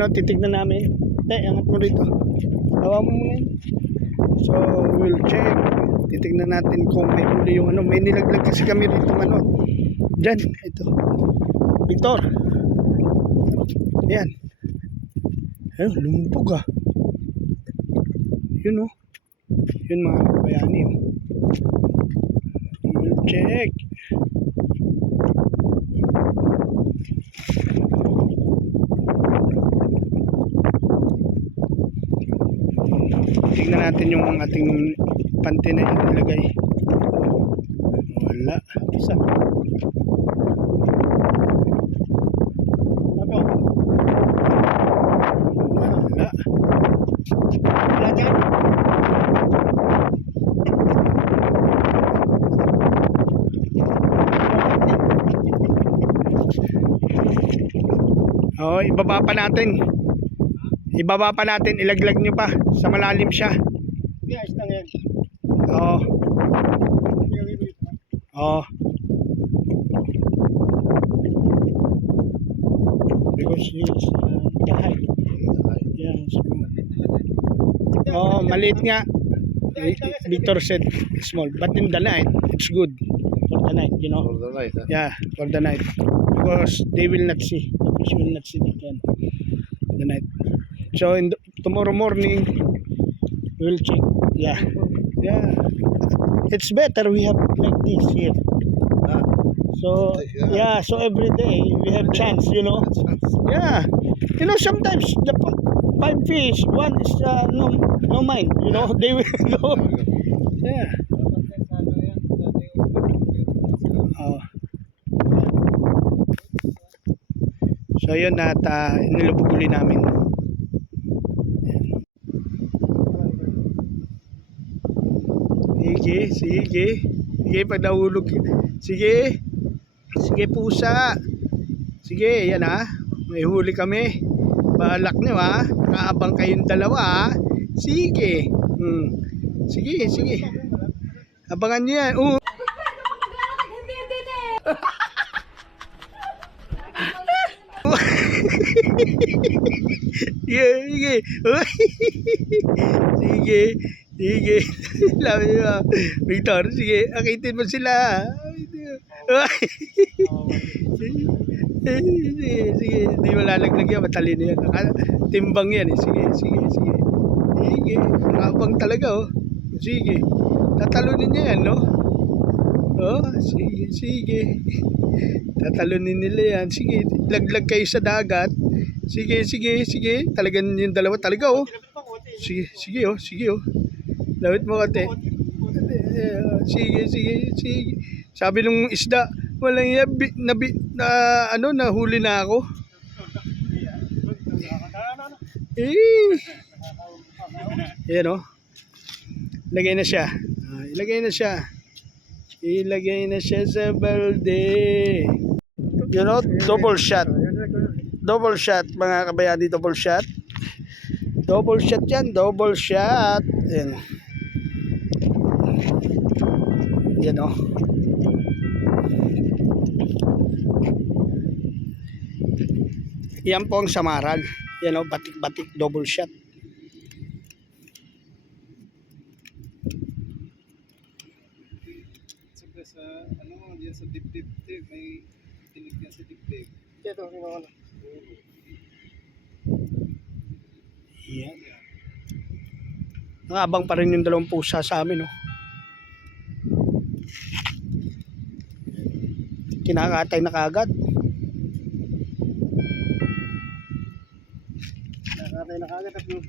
Oh, titignan namin. Te, angat mo rito. Hawa mo muna. So, we'll check. Titignan natin kung may huli yung ano. May nilaglag kasi kami rito ano. Diyan, ito. Victor. Ayan. Ayun, lumubog ah. Yun oh. Yun mga kabayani oh. We'll check. Tingnan natin yung ating pante na nilagay. Wala. Isa. Oo, ibaba pa natin. Ibaba pa natin, ilaglag nyo pa sa malalim siya. Yes, lang yan. Oo. Oo. Because it's uh, the height. Yeah, small. Oo, maliit nga. Victor said small. But in the night, it's good. For the night, you know. For the night, huh? Yeah, for the night. Because they will not see. The fish will not see that one. The night. So in the, tomorrow morning, we'll check. Yeah. Yeah. It's better we have like this here. Ah, So Yeah. yeah, so every day we have chance, you know. Yeah. You know sometimes the five fish, one is uh, no no mind, you know. They will go. Yeah. Oh. So yun at uh, nilubog uli namin. Sige, sige. Pag nahulog. Sige. Sige, pusa. Sige, yan ha. May huli kami. Balak nyo ha. Kaabang kayong dalawa ha. Sige. Hmm. Sige, sige. Abangan nyo yan. Uh. Sige, sige. Sige, sige. Labi mo. Victor, sige. Akitin mo sila. Sige, sige. Hindi mo lalaglag yan. Matalino yan. Timbang yan eh. Sige, sige, sige. Sige. Nakabang talaga oh. Sige. Tatalunin niya yan, no? Oh, sige, sige. Tatalunin nila yan. Sige, laglag kayo sa dagat. Sige, sige, sige. Talagang yung dalawa talaga, oh. Sige, sige, oh. Sige, oh. Lawit mo kate. Sige, sige, sige. Sabi nung isda, walang iya, bi, na, ano, nahuli na ako. Eh. Yan, oh. Ilagay na siya. Ah, ilagay na siya. Ilagay na siya sa balde. You know, double shot. Double shot, mga kabayani, double shot. Double shot yan, double shot. Yan. Yan o. Yan po ang samarag. Yan o, batik-batik, double shot. Siyempre sa, ano, yan sa dibdib, dib, may tinig yan sa dibdib. Ito, ano. Yan. Nangabang pa rin yung dalawang pusa sa amin, oh. Kinakatay na kagad. Nakakatay na kagad at yung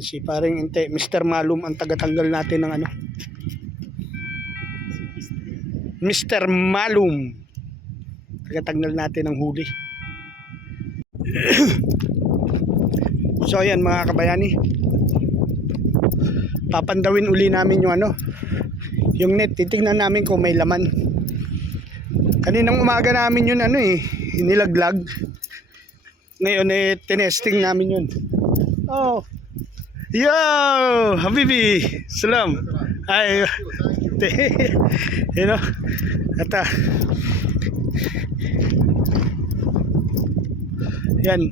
si paring inte, Mr. Malum ang tagatanggal natin ng ano. Mr. Malum. Tagatanggal natin ng huli. so ayan mga kabayani. Papandawin uli namin yung ano, yung net. Titingnan namin kung may laman. Kaninang umaga namin yun ano eh, nilaglag. Ngayon eh, tinesting namin yun. Oh, Yo, Habibi. Salam. Ay, you know, at ah, yan.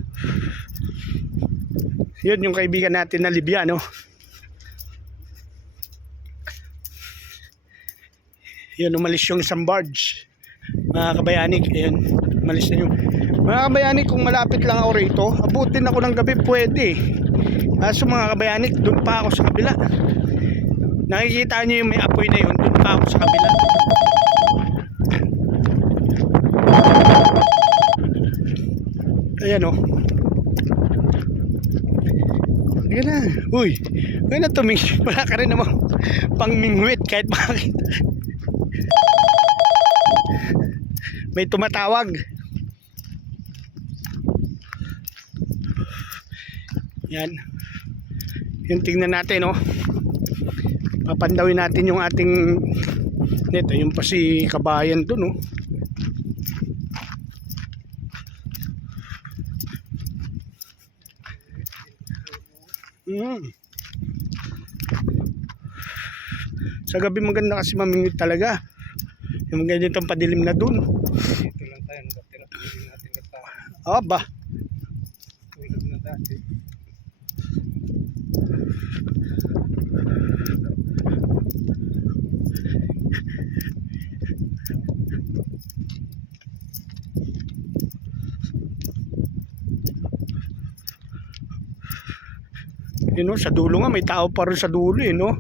Yun yung kaibigan natin na Libyano. Yun, umalis yung isang barge. Mga kabayani, ayan, umalis na yun. Mga kabayani, kung malapit lang ako rito, abutin ako ng gabi, pwede. Kaso mga kabayani, doon pa ako sa kabila. Nakikita niyo yung may apoy na yun, doon pa ako sa kabila. Ayan o. Oh. Ayan na. Uy. Ayan na tuming. Wala ka rin naman pangmingwit kahit bakit. May tumatawag. Yan. Yung tingnan natin, oh. Papandawin natin yung ating nito, yung pa si kabayan dun, oh. Mm. Sa gabi maganda kasi mamingwit talaga. Yung ganitong padilim na dun. Dito lang tayo, nakatira. Hindi natin katahan. Ah, ba? Tulad na dati. You know, sa dulo nga may tao pa rin sa dulo eh, no?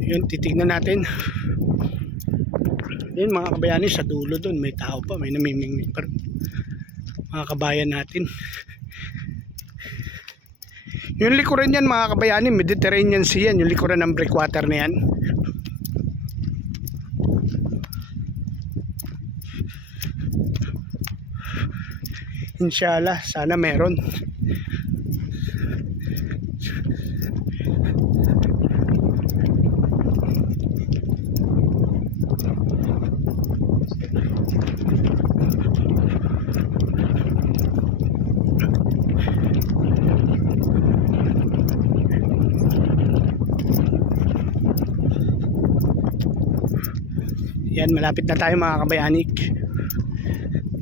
Yun, titignan natin. Yun, mga kabayani, sa dulo doon, may tao pa, may namimingwit pa rin. Mga kabayan natin. Yung likuran yan, mga kabayani, Mediterranean Sea yan, yung likuran ng breakwater na yan. Inshallah, sana meron. Yan, malapit na tayo mga kabayanik.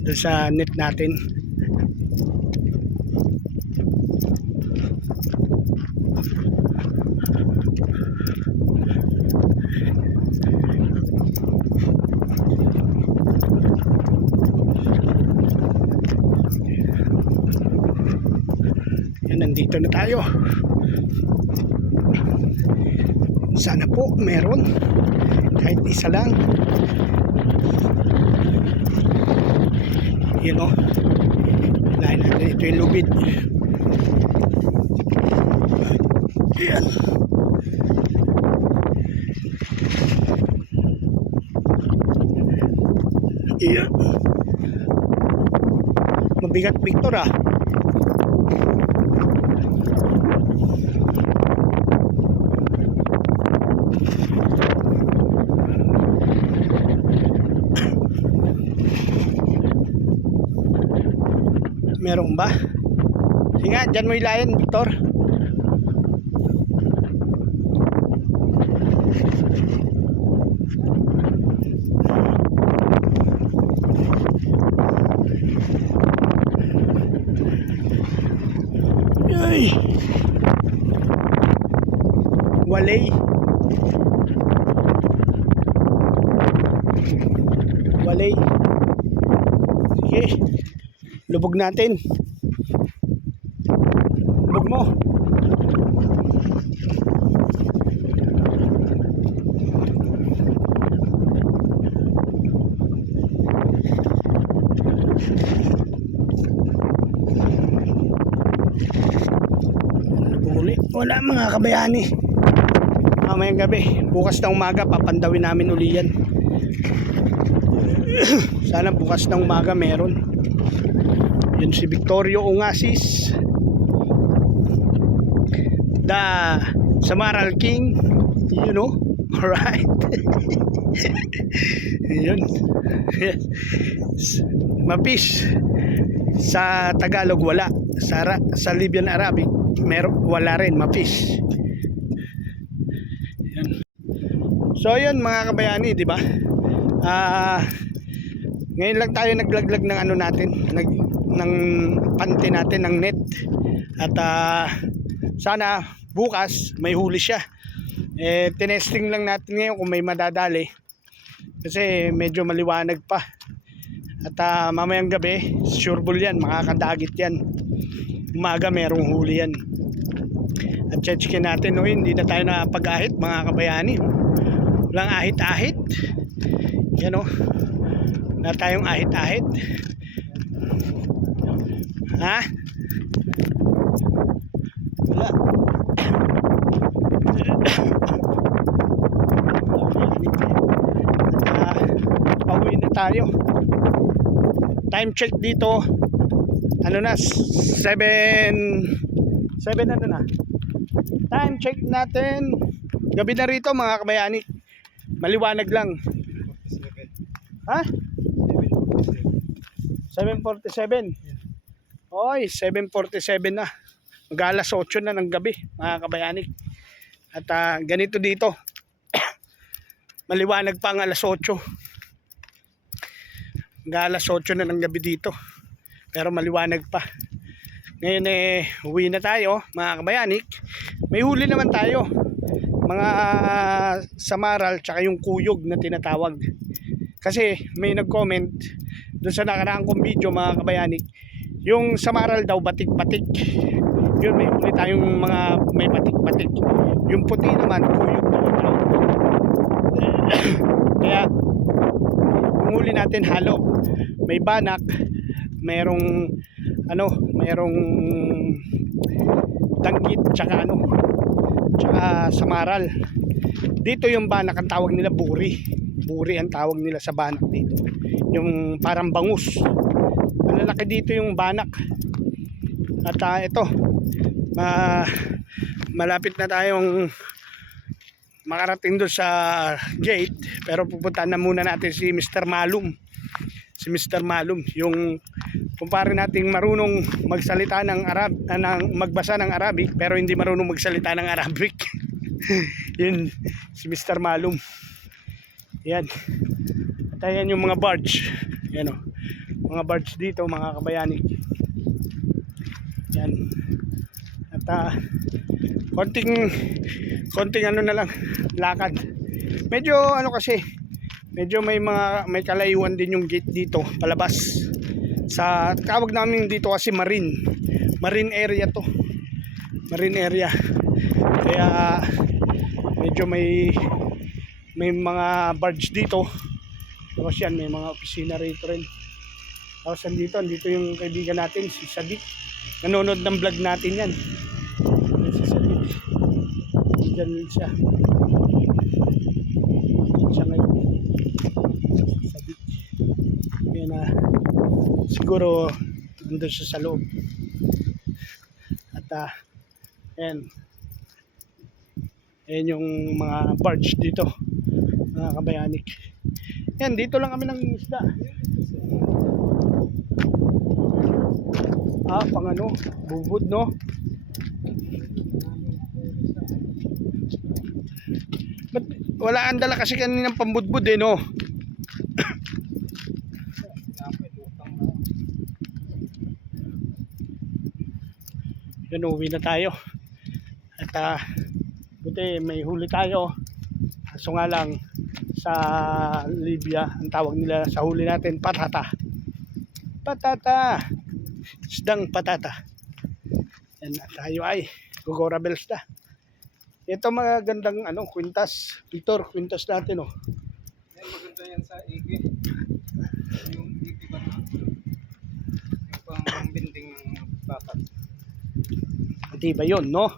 Doon sa net natin. Nandito na tayo. Sana po meron. Kahit isa lang. Yun o. Lain natin ito yung lubid. Yan. Yan. Mabigat Victor ah. Meron ba? Sige nga, dyan mo ilayan, Victor. Ay. Walay. Walay. Sige. Lubog natin. Lubog mo. Wala mga kabayani. Mamayang gabi. Bukas na umaga papandawin namin uli yan. Sana bukas na umaga meron. Yun si Victorio Ongasis. The Samaral King. You know? Alright. Yun. Mapis. Sa Tagalog wala. Sa, sa Libyan Arabic meron wala rin mapis. Yan. So yun mga kabayani, di ba? Ah ngayon lang tayo naglaglag ng ano natin, nag ng pante natin ng net. At ah, sana bukas may huli siya. Eh tinesting lang natin ngayon kung may madadali. Kasi medyo maliwanag pa. At ah, mamayang gabi, sure bull yan, makakadagit yan. Umaga merong huli yan. At checkin natin, no, hindi na tayo napag-ahit mga kabayani. Walang ahit-ahit. Yan o. Wala tayong ahit-ahit. Ha? Wala. Ah, pauwi na tayo. Time check dito. Ano na? 7 7 ano na? Time check natin. Gabi na rito mga kabayani. Maliwanag lang. 47. Ha? 747. 7.47. Oy, 7.47 na. Mag alas 8 na ng gabi, mga kabayani. At ah, ganito dito. Maliwanag pa ang alas 8. Mag alas 8 na ng gabi dito. Pero maliwanag pa. Ngayon eh, uwi na tayo, mga kabayanik. May huli naman tayo. Mga samaral, tsaka yung kuyog na tinatawag. Kasi may nag-comment doon sa nakaraang kong video mga kabayanik. Yung samaral daw batik-batik. Yun may huli tayong mga may batik-batik. Yung puti naman kuyog daw tawag. Kaya huli natin halo. May banak, merong ano, merong danggit tsaka ano, tsaka samaral. Dito yung banak ang tawag nila buri. Buri ang tawag nila sa banak dito. Yung parang bangus. Malalaki dito yung banak. At ah, ito, ma malapit na tayong makarating doon sa gate. Pero pupuntahan na muna natin si Mr. Malum. Si Mr. Malum, yung kumpare nating marunong magsalita ng Arab, ah, ng magbasa ng Arabic pero hindi marunong magsalita ng Arabic. Yun si Mr. Malum. Yan. At ayan yung mga barge. Yan o. Mga barge dito, mga kabayani. Yan. At ah, konting konting ano na lang lakad. Medyo ano kasi medyo may mga may kalayuan din yung gate dito palabas sa tawag namin dito kasi marine marine area to marine area kaya medyo may may mga barge dito tapos yan may mga opisina rito rin tapos andito andito yung kaibigan natin si Sadik nanonood ng vlog natin yan. Yan si Sadik dyan din siya. Dyan siya ngayon. Sadik yan na siguro nandun siya sa loob. At ah yan yan yung mga barge dito mga kabayanik. Yan dito lang kami ng isda ah pang ano bubod no? Ba't wala ang dala kasi kaninang pambudbud eh no? Yun uwi na tayo. At ah buti may huli tayo. Kaso nga lang sa Libya ang tawag nila sa huli natin patata. Patata isdang patata yan tayo ay gugora bells na ito mga gandang ano kwintas Victor kwintas natin oh Yan, maganda yan sa igi. Yung igi ba na? Yung pang binding ng bakat. di ba yun no.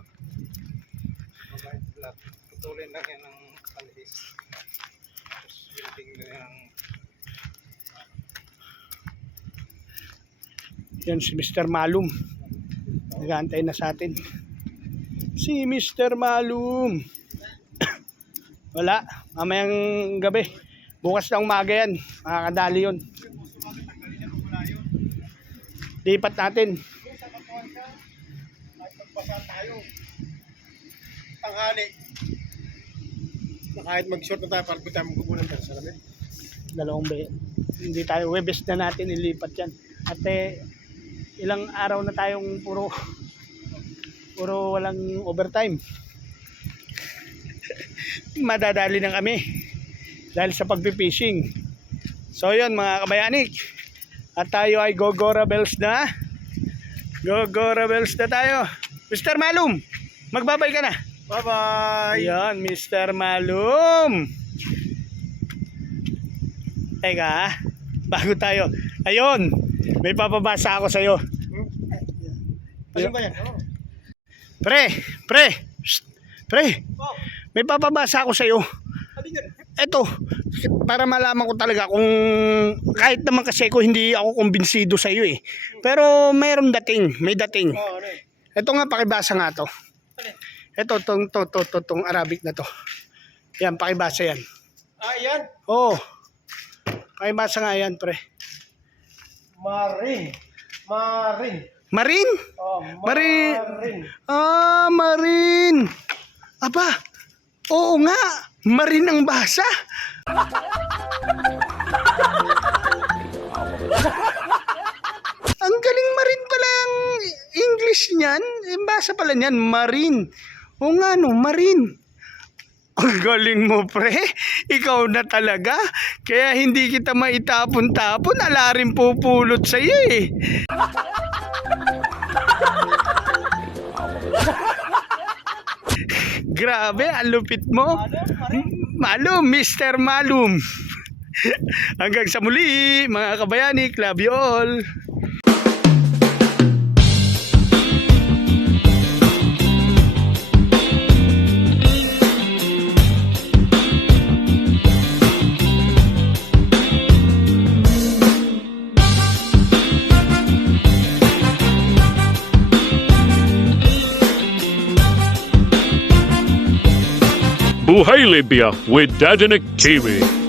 Putulin lang yan ng kalihis. Tapos binding na yan. Yan si Mr. Malum nag na sa atin si Mr. Malum wala mamayang gabi Bukas na umaga yan. Makakadali yun. Lipat natin. Tanghali, kahit mag-short na tayo, parang tayo magkukunan tayo sa lamin. Dalawang be. Hindi tayo, webes na natin ilipat yan. At eh, ilang araw na tayong puro puro walang overtime. Madadali na kami dahil sa pagpipishing. So yun mga kabayanik. At tayo ay Gogora Bells na. Gogora Bells na tayo. Mr. Malum, magbabay ka na. Bye-bye! Ayan, Mr. Malum. Teka, ah. bago tayo. Ayun, may papabasa ako sa'yo. Alin ba yan? Pre, pre, shh, pre, Oh, may papabasa ako sa'yo. alin yan? Eto, para malaman ko talaga kung kahit naman kasi ko hindi ako kumbinsido sa iyo eh. Pero mayroong dating, may dating. Oh, ano eh? Ito nga pakibasa nga to. Alin? Ito tong to to to tong Arabic na to. Yan pakibasa yan. Ah, yan. Oo. Pakibasa nga yan, pre. Marin. Marin. Marin? Oh, Marin. Marin. Ah, Marin. Aba, oo nga. Marin ang basa. ang galing Marin pala ang English niyan. Yung basa pala niyan, Marin. Oo nga no, Marin. Ang galing mo, pre. Ikaw na talaga. Kaya hindi kita maitapon-tapon. Ala rin pupulot sa iyo eh. Grabe, ang lupit mo. Malum, Mr. Malum. Hanggang sa muli, mga kabayanik. Love you all. Buhay Libya with Dadanik TV.